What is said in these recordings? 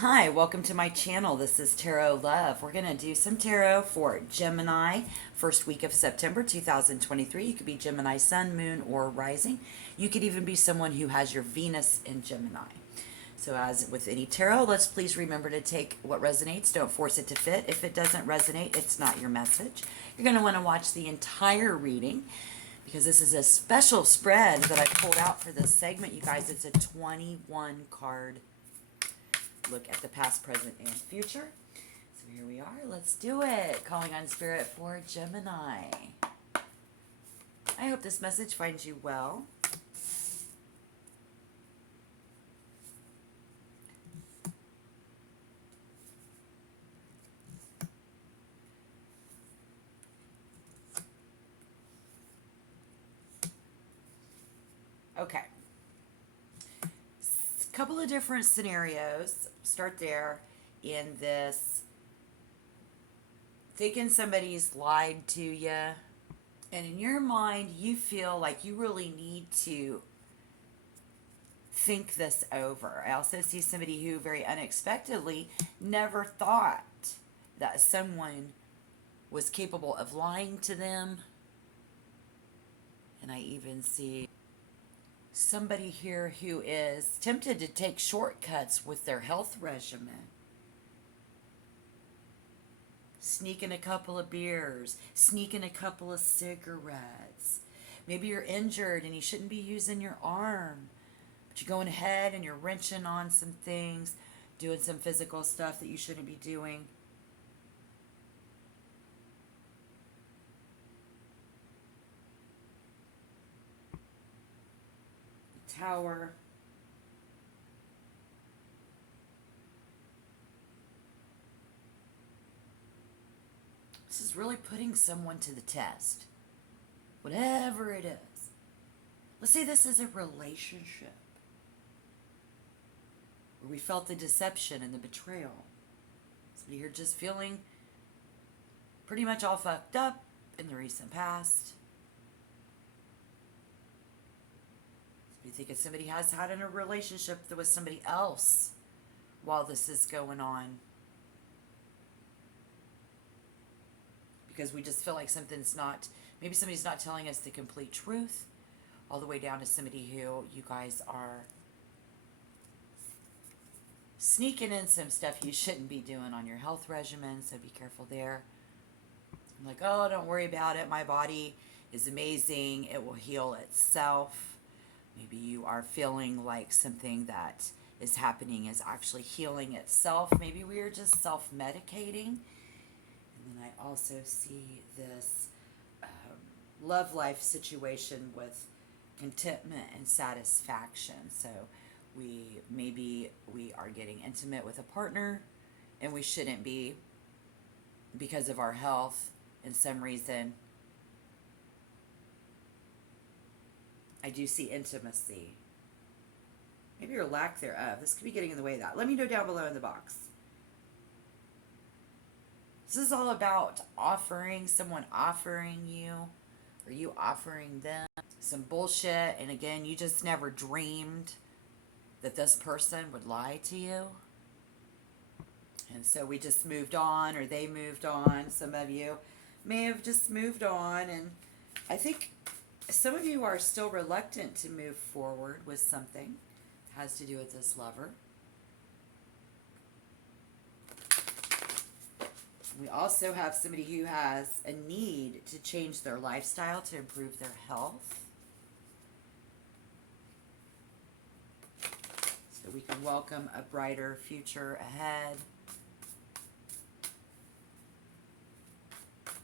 Hi, welcome to my channel. This is Tarot Love. We're going to do some tarot for Gemini, first week of September 2023. You could be Gemini Sun, Moon, or Rising. You could even be someone who has your Venus in Gemini. So as with any tarot, let's please remember to take what resonates. Don't force it to fit. If it doesn't resonate, it's not your message. You're going to want to watch the entire reading because this is a special spread that I pulled out for this segment, you guys. It's a 21 card look at the past, present, and future. So here we are. Let's do it. Calling on Spirit for Gemini. I hope this message finds you well. Okay. A couple of different scenarios. Start there in this. Thinking somebody's lied to you, and in your mind you feel like you really need to think this over. I also see somebody who very unexpectedly never thought that someone was capable of lying to them. And I even see somebody here who is tempted to take shortcuts with their health regimen. Sneaking a couple of beers, sneaking a couple of cigarettes. Maybe you're injured and you shouldn't be using your arm, but you're going ahead and you're wrenching on some things, doing some physical stuff that you shouldn't be doing. The Tower. This is really putting someone to the test. Whatever it is. Let's say this is a relationship where we felt the deception and the betrayal. Somebody here just feeling pretty much all fucked up in the recent past. You think somebody has had in a relationship with somebody else while this is going on. Because we just feel like something's not, maybe somebody's not telling us the complete truth, all the way down to somebody who you guys are sneaking in some stuff you shouldn't be doing on your health regimen, so be careful there. I'm like, oh, don't worry about it. My body is amazing. It will heal itself. Maybe you are feeling like something that is happening is actually healing itself. Maybe we are just self-medicating. And then I also see this love life situation with contentment and satisfaction. So maybe we are getting intimate with a partner and we shouldn't be because of our health and some reason. I do see intimacy. Maybe your lack thereof. This could be getting in the way of that. Let me know down below in the box. This is all about someone offering you, or you offering them some bullshit. And again, you just never dreamed that this person would lie to you. And so we just moved on, or they moved on. Some of you may have just moved on. And I think some of you are still reluctant to move forward with something that has to do with this lover. We also have somebody who has a need to change their lifestyle to improve their health. So we can welcome a brighter future ahead.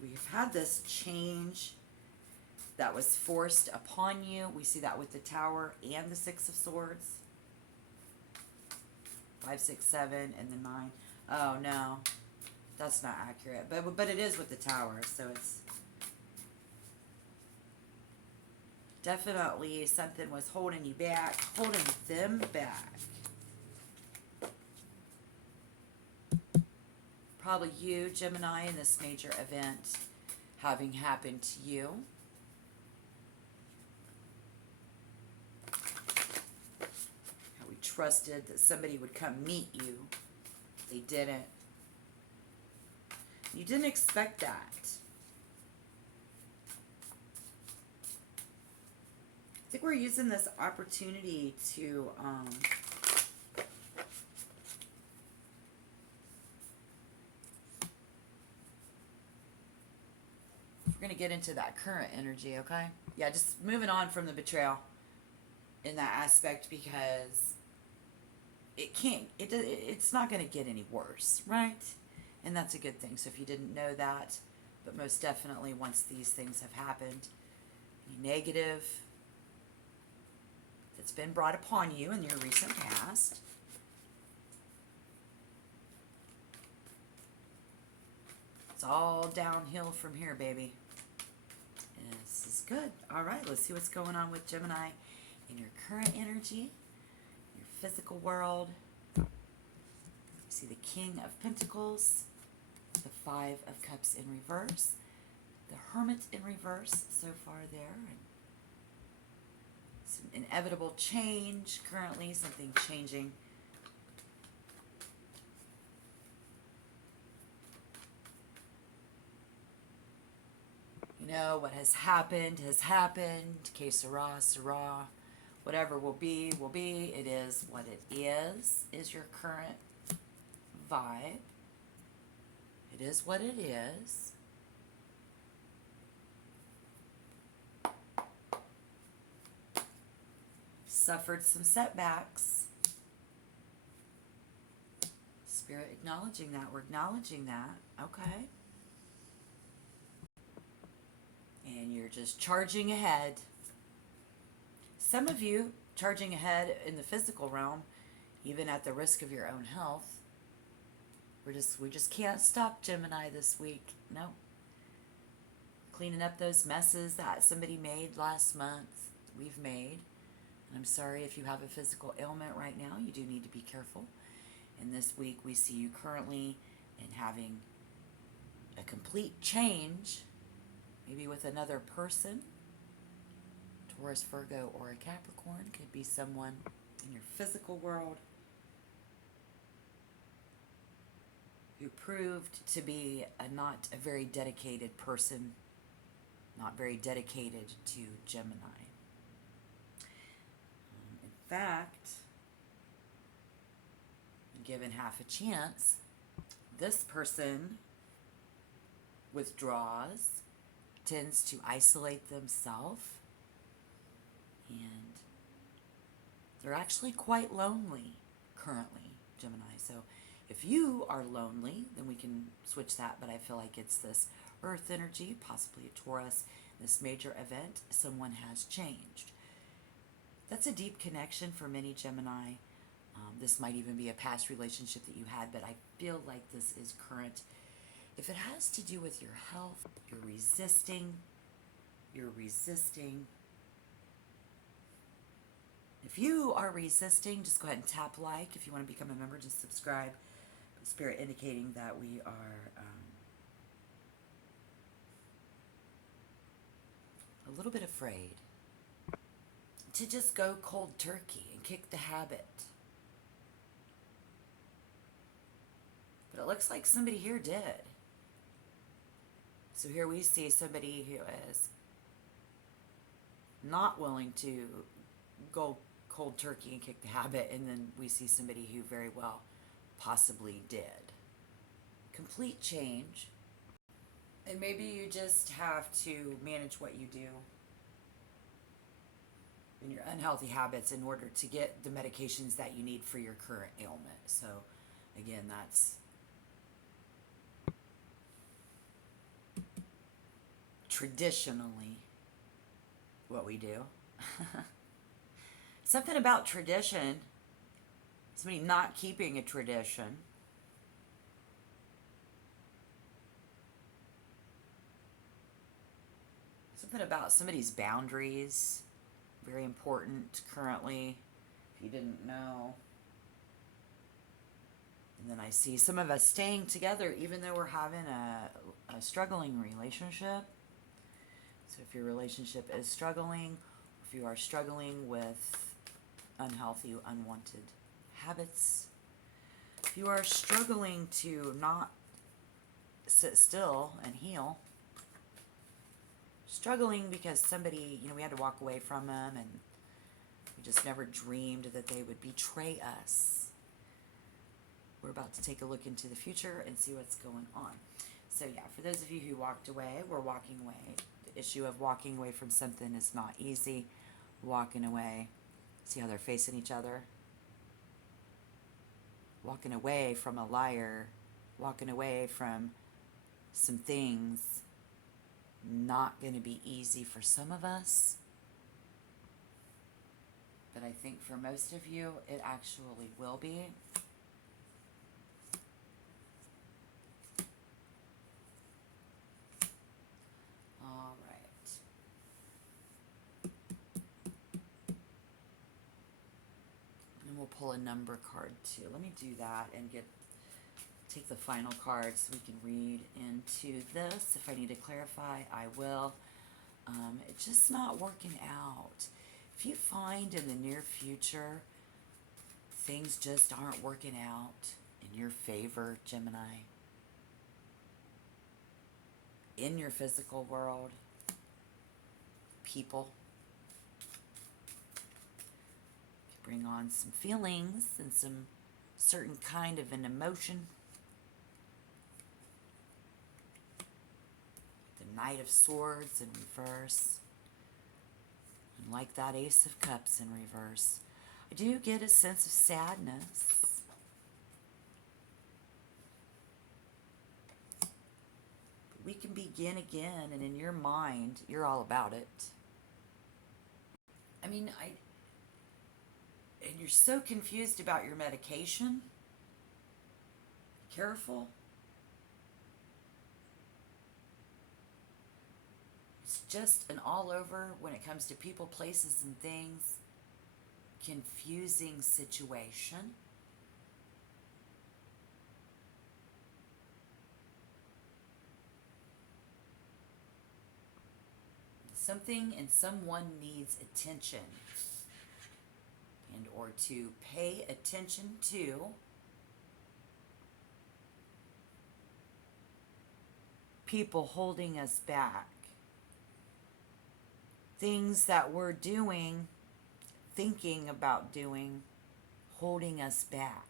We've had this change that was forced upon you. We see that with the Tower and the Six of Swords. 5, 6, 7, and the 9. Oh, no. That's not accurate. But it is with the Tower, so it's definitely something was holding you back, holding them back. Probably you, Gemini, in this major event having happened to you. How we trusted that somebody would come meet you They didn't. You didn't expect that. I think we're using this opportunity to we're going to get into that current energy, okay? Yeah, just moving on from the betrayal in that aspect, because it's not going to get any worse, right? And that's a good thing. So if you didn't know that, but most definitely once these things have happened, any negative that's been brought upon you in your recent past, it's all downhill from here, baby. And this is good. All right, let's see what's going on with Gemini in your current energy, your physical world. See the King of Pentacles, the Five of Cups in reverse, the Hermit in reverse so far there, and some inevitable change currently, something changing. You know, what has happened, que sera, sera. Whatever will be, it is what it is your current vibe. It is what it is. Suffered some setbacks. Spirit acknowledging that. We're acknowledging that. Okay. And you're just charging ahead. Some of you charging ahead in the physical realm, even at the risk of your own health. We just can't stop, Gemini, this week. No. Cleaning up those messes that somebody made last month, we've made. And I'm sorry if you have a physical ailment right now, you do need to be careful. And this week we see you currently in having a complete change, maybe with another person. Taurus, Virgo, or a Capricorn. Could be someone in your physical world who proved to be not a very dedicated person, not very dedicated to Gemini. In fact, given half a chance, this person withdraws, tends to isolate themselves, and they're actually quite lonely currently, Gemini. So if you are lonely, then we can switch that, but I feel like it's this Earth energy, possibly a Taurus, this major event, someone has changed. That's a deep connection for many Gemini. This might even be a past relationship that you had, but I feel like this is current. If it has to do with your health, you're resisting. If you are resisting, just go ahead and tap like. If you want to become a member, just subscribe. Spirit indicating that we are a little bit afraid to just go cold turkey and kick the habit. But it looks like somebody here did. So here we see somebody who is not willing to go cold turkey and kick the habit, and then we see somebody who very well possibly did. Complete change. And maybe you just have to manage what you do in your unhealthy habits in order to get the medications that you need for your current ailment. So again, that's traditionally what we do. Something about tradition, somebody not keeping a tradition. Something about somebody's boundaries, very important currently, if you didn't know. And then I see some of us staying together even though we're having a struggling relationship. So if your relationship is struggling, if you are struggling with unhealthy, unwanted habits, If you are struggling to not sit still and heal, struggling because somebody, we had to walk away from them and we just never dreamed that they would betray us. We're about to take a look into the future and see what's going on. So yeah, for those of you who walked away, we're walking away. The issue of walking away from something is not easy. Walking away. See how they're facing each other? Walking away from a liar. Walking away from some things. Not going to be easy for some of us. But I think for most of you, it actually will be. All right. And we'll pull a number card too. Let me do that and take the final card so we can read into this. If I need to clarify, I will. It's just not working out. If you find in the near future things just aren't working out in your favor, Gemini, in your physical world, people, bring on some feelings and some certain kind of an emotion. The Knight of Swords in reverse. And like that Ace of Cups in reverse. I do get a sense of sadness. But we can begin again, and in your mind, you're all about it. I mean, and you're so confused about your medication. Careful. It's just an all over, when it comes to people, places, and things, confusing situation. Something and someone needs attention, and or to pay attention to. People holding us back. Things that we're doing, thinking about doing, holding us back.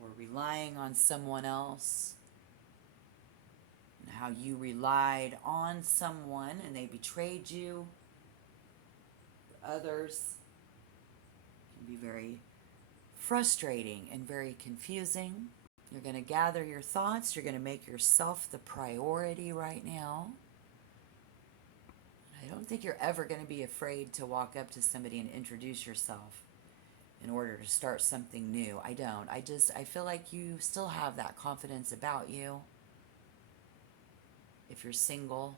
We're relying on someone else. And how you relied on someone and they betrayed you. Others can be very frustrating and very confusing. You're going to gather your thoughts. You're going to make yourself the priority right now. I don't think you're ever going to be afraid to walk up to somebody and introduce yourself in order to start something new. I don't. I feel like you still have that confidence about you. If you're single,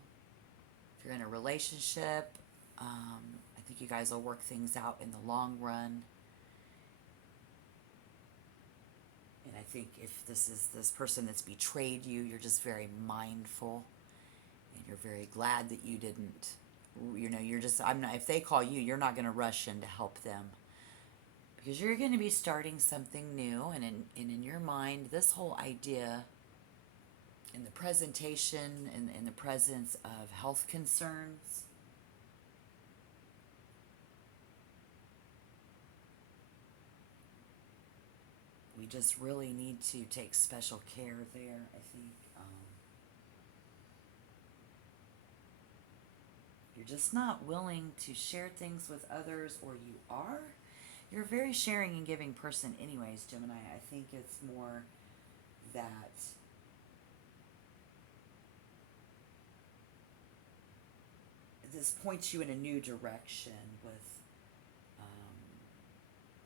if you're in a relationship, I think you guys will work things out in the long run. And I think if this is this person that's betrayed you, you're just very mindful and you're very glad that you didn't, you're just, if they call you, you're not going to rush in to help them because you're going to be starting something new. And in your mind, this whole idea in the presentation and in the presence of health concerns, we just really need to take special care there, I think. You're just not willing to share things with others, or you are. You're a very sharing and giving person anyways, Gemini. I think it's more that this points you in a new direction with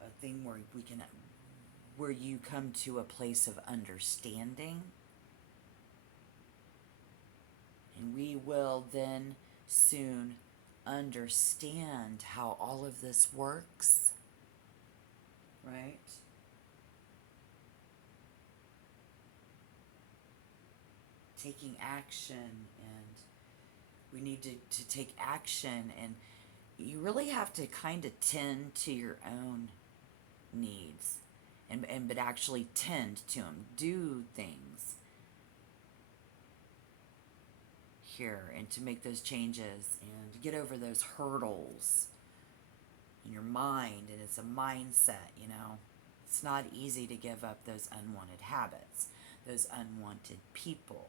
a thing where you come to a place of understanding, and we will then soon understand how all of this works, right? Taking action, and we need to take action, and you really have to kind of tend to your own needs, and but actually tend to them, do things here, and to make those changes and to get over those hurdles in your mind. And it's a mindset, you know. It's not easy to give up those unwanted habits, those unwanted people,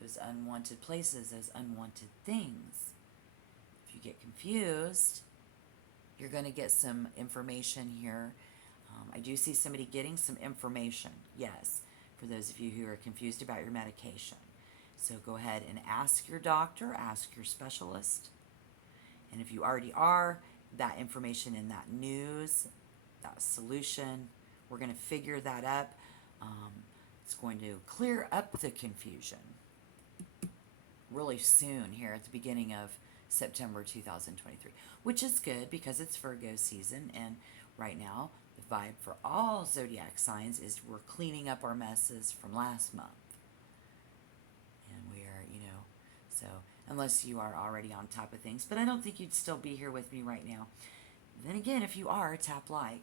those unwanted places, those unwanted things. If you get confused, you're going to get some information here. I do see somebody getting some information, yes, for those of you who are confused about your medication. So go ahead and ask your doctor, ask your specialist. And if you already are, that information in that news, that solution, we're going to figure that up. It's going to clear up the confusion really soon here at the beginning of September 2023, which is good because it's Virgo season, and right now the vibe for all zodiac signs is we're cleaning up our messes from last month. And we are, you know, so unless you are already on top of things, but I don't think you'd still be here with me right now. Then again, if you are, tap like.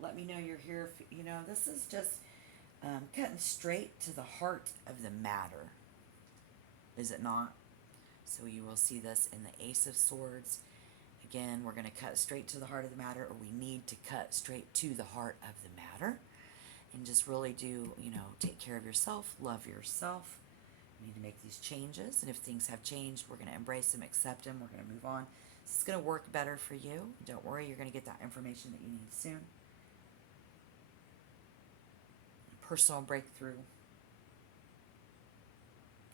Let me know you're here. You know, this is just cutting straight to the heart of the matter. Is it not? So you will see this in the Ace of Swords. Again, we're going to cut straight to the heart of the matter, or we need to cut straight to the heart of the matter. And just really do, you know, take care of yourself, love yourself. You need to make these changes. And if things have changed, we're going to embrace them, accept them. We're going to move on. This is going to work better for you. Don't worry, you're going to get that information that you need soon. Personal breakthrough.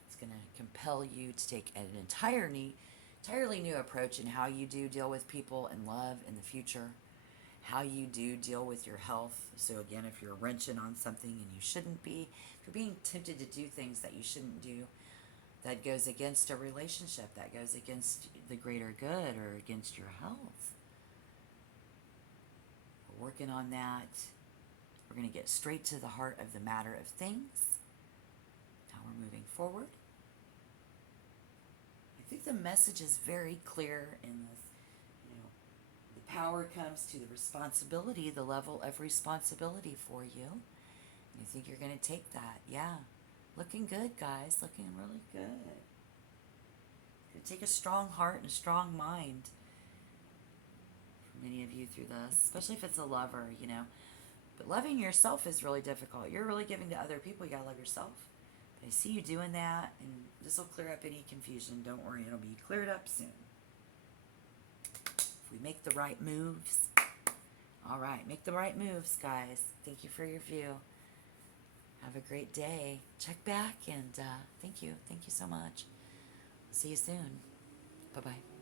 It's going to compel you to take an entirely new approach in how you do deal with people and love in the future, how you do deal with your health. So again, if you're wrenching on something and you shouldn't be, if you're being tempted to do things that you shouldn't do, that goes against a relationship, that goes against the greater good or against your health, we're working on that. We're going to get straight to the heart of the matter of things. Now we're moving forward. I think the message is very clear in this. You know, the power comes to the responsibility, the level of responsibility for you. And I think you're going to take that. Yeah. Looking good, guys. Looking really good. You're going to take a strong heart and a strong mind for many of you through this, especially if it's a lover, you know. But loving yourself is really difficult. You're really giving to other people. You got to love yourself. But I see you doing that, and this will clear up any confusion. Don't worry. It'll be cleared up soon. If we make the right moves. All right. Make the right moves, guys. Thank you for your view. Have a great day. Check back, and thank you. Thank you so much. See you soon. Bye-bye.